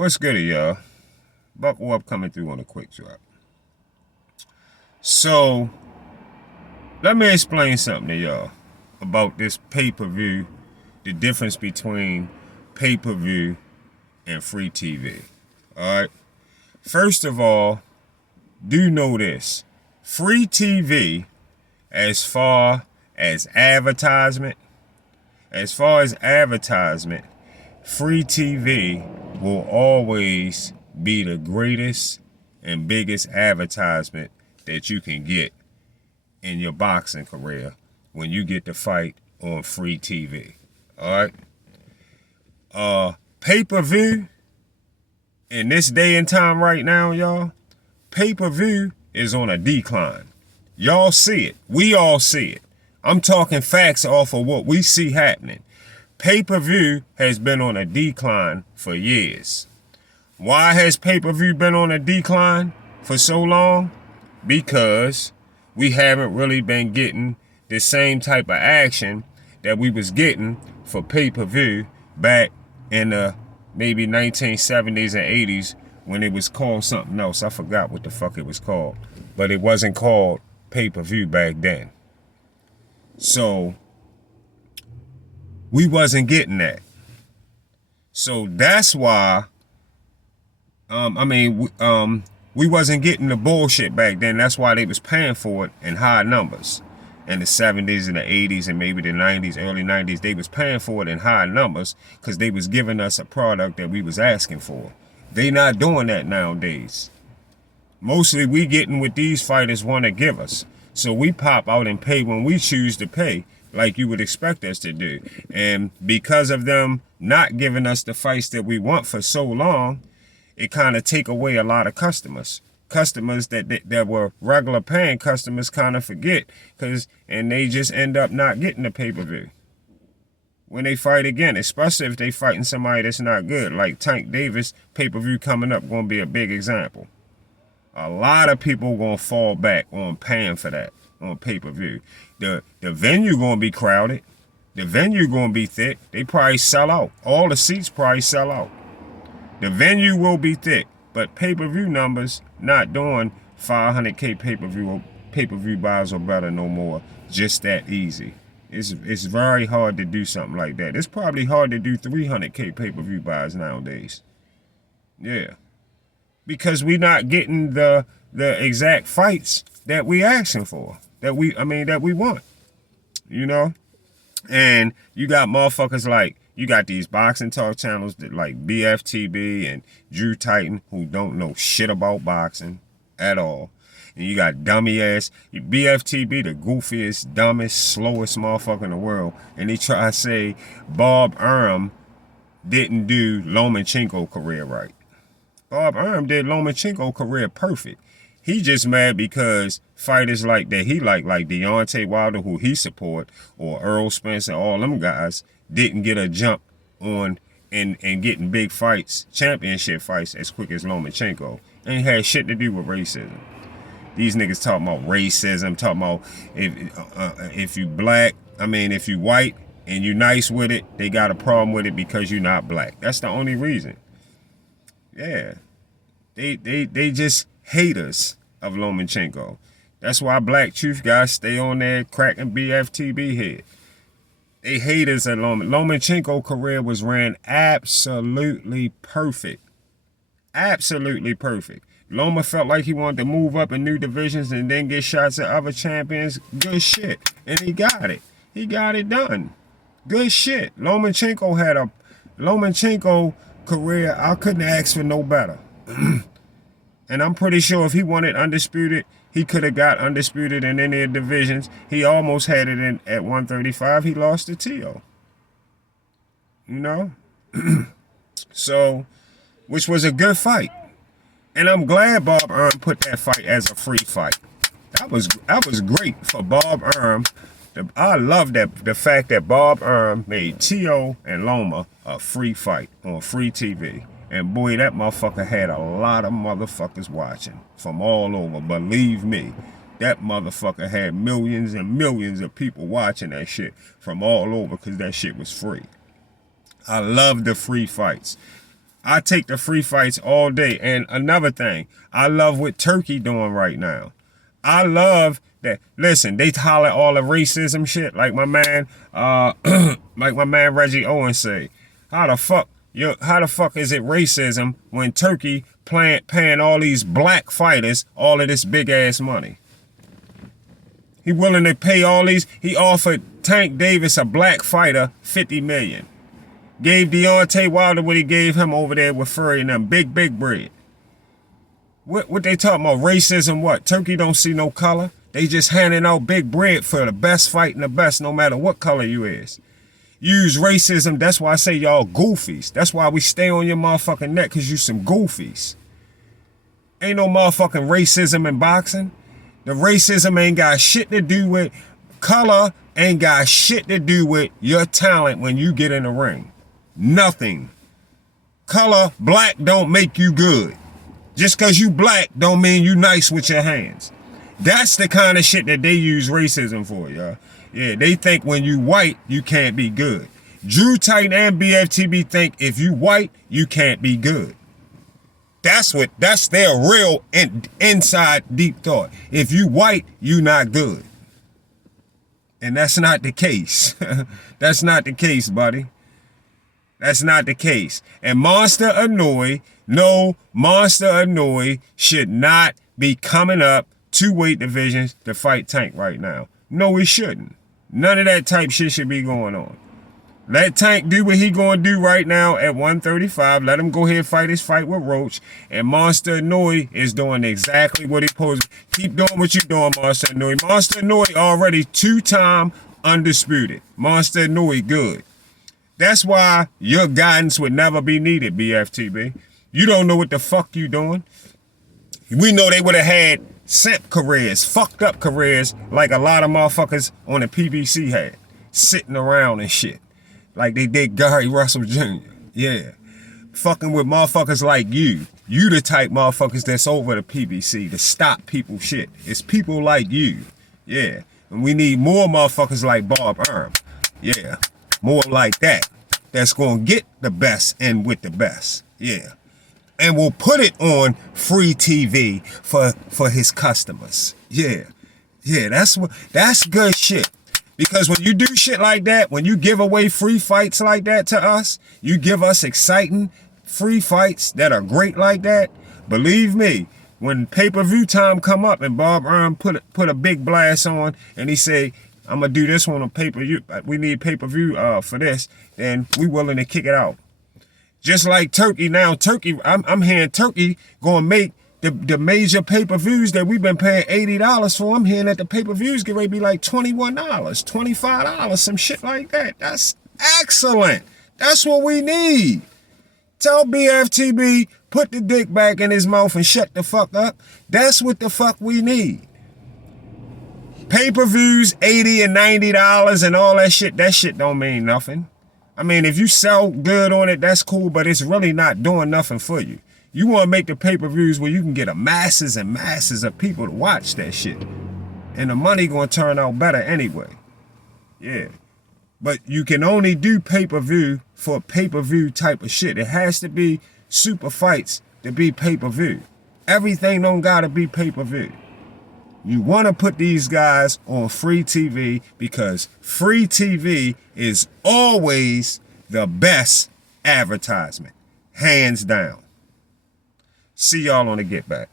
What's good, y'all? Buckle up, coming through on a quick drop. So, let me explain something to y'all about this pay-per-view, the difference between pay-per-view and free TV. Alright? First of all, do know this. Free TV, as far as advertisement, free TV will always be the greatest and biggest advertisement that you can get in your boxing career when you get to fight on free TV. Alright? Pay-per-view, in this day and time right now, y'all, pay-per-view is on a decline. Y'all see it. We all see it. I'm talking facts off of what we see happening. Pay-per-view has been on a decline for years. Why has pay-per-view been on a decline for so long? Because we haven't really been getting the same type of action that we was getting for pay-per-view back in the maybe 1970s and 80s when it was called something else. I forgot what the fuck it was called. But it wasn't called pay-per-view back then. So we wasn't getting that. So that's why we wasn't getting the bullshit back then. That's why they was paying for it in high numbers. In the 70s and the 80s and maybe the 90s, early 90s, they was paying for it in high numbers because they was giving us a product that we was asking for. They not doing that nowadays. Mostly we getting what these fighters want to give us. So we pop out and pay when we choose to pay, like you would expect us to do. And because of them not giving us the fights that we want for so long, it kind of take away a lot of customers. Customers that were regular paying customers kind of forget, and they just end up not getting the pay-per-view when they fight again, especially if they fighting somebody that's not good. Like Tank Davis, pay-per-view coming up going to be a big example. A lot of people going to fall back on paying for that on pay-per-view. The venue going to be crowded. The venue going to be thick. They probably sell out. All the seats probably sell out. The venue will be thick, but pay-per-view numbers not doing 500K pay-per-view buys or better no more. Just that easy. It's very hard to do something like that. It's probably hard to do 300K pay-per-view buys nowadays. Yeah. Because we not getting the exact fights that we asking for. That we want. You know? And you got motherfuckers like, you got these boxing talk channels that like BFTB and Drew Titan who don't know shit about boxing at all. And you got dummy ass BFTB, the goofiest, dumbest, slowest motherfucker in the world. And they try to say Bob Arum didn't do Lomachenko career right. Bob Arum did Lomachenko career perfect. He just mad because fighters like that he like Deontay Wilder, who he support, or Earl Spencer, all them guys, didn't get a jump on and getting big fights, championship fights, as quick as Lomachenko. Ain't had shit to do with racism. These niggas talking about racism, talking about if you black, if you white and you nice with it, they got a problem with it because you're not black. That's the only reason. Yeah. They just haters of Lomachenko. That's why Black Truth guys stay on there cracking BFTB head. They haters at Lomachenko career was ran absolutely perfect. Absolutely perfect. Loma felt like he wanted to move up in new divisions and then get shots at other champions. Good shit. And he got it. He got it done. Good shit. Lomachenko had a Lomachenko career. I couldn't ask for no better. And I'm pretty sure if he wanted undisputed, he could have got undisputed in any of the divisions. He almost had it in at 135. He lost to Tio. You know? So, which was a good fight. And I'm glad Bob Arum put that fight as a free fight. That was great for Bob Arum. I love the fact that Bob Arum made Tio and Loma a free fight on free TV. And boy, that motherfucker had a lot of motherfuckers watching from all over. Believe me, that motherfucker had millions and millions of people watching that shit from all over because that shit was free. I love the free fights. I take the free fights all day. And another thing, I love what Turkey doing right now. I love that. Listen, they holler all the racism shit, like my man, like my man Reggie Owens say. How the fuck is it racism when Turkey paying all these black fighters all of this big ass money? He willing to pay all these. He offered Tank Davis, a black fighter, $50 million. Gave Deontay Wilder what he gave him over there with Fury and them. Big bread. What they talking about? Racism what? Turkey don't see no color. They just handing out big bread for the best fighting the best, no matter what color you is. Use racism. That's why I say y'all goofies. That's why we stay on your motherfucking neck, because you some goofies. Ain't no motherfucking racism in boxing. The racism ain't got shit to do with color, ain't got shit to do with your talent when you get in the ring. Nothing. Color, black don't make you good. Just because you black don't mean you nice with your hands. That's the kind of shit that they use racism for, y'all. Yeah, they think when you white, you can't be good. Drew Titan and BFTB think if you white, you can't be good. That's their real inside deep thought. If you white, you not good. And that's not the case. That's not the case, buddy. That's not the case. And Monster Inoue, no, Monster Inoue should not be coming up 2 weight divisions to fight Tank right now. No, he shouldn't. None of that type shit should be going on. Let Tank do what he gonna do right now at 135. Let him go ahead and fight his fight with Roach. And Monster Inoue is doing exactly what he's supposed to. Keep doing what you're doing, Monster Inoue. Monster Inoue already 2-time undisputed. Monster Inoue good. That's why your guidance would never be needed, BFTB. You don't know what the fuck you doing. We know they would have had simp careers, fucked up careers, like a lot of motherfuckers on the PBC had. Sitting around and shit. Like they did Gary Russell Jr. Yeah. Fucking with motherfuckers like you. You the type motherfuckers that's over the PBC to stop people shit. It's people like you. Yeah. And we need more motherfuckers like Bob Erm. Yeah. More like that. That's gonna get the best and with the best. Yeah. And we'll put it on free TV for his customers. Yeah. Yeah, that's good shit. Because when you do shit like that, when you give away free fights like that to us, you give us exciting free fights that are great like that, believe me, when pay-per-view time come up and Bob Erm put a big blast on and he say, I'm going to do this one on pay-per-view, we need pay-per-view for this, then we willing to kick it out. Just like Turkey now, Turkey, I'm hearing Turkey going to make the major pay-per-views that we've been paying $80 for. I'm hearing that the pay-per-views get ready to be like $21, $25, some shit like that. That's excellent. That's what we need. Tell BFTB, put the dick back in his mouth and shut the fuck up. That's what the fuck we need. Pay-per-views, $80 and $90 and all that shit don't mean nothing. I mean, if you sell good on it, that's cool, but it's really not doing nothing for you. You want to make the pay-per-views where you can get a masses and masses of people to watch that shit. And the money going to turn out better anyway. Yeah. But you can only do pay-per-view for pay-per-view type of shit. It has to be super fights to be pay-per-view. Everything don't got to be pay-per-view. You want to put these guys on free TV because free TV is always the best advertisement. Hands down. See y'all on the Get Back.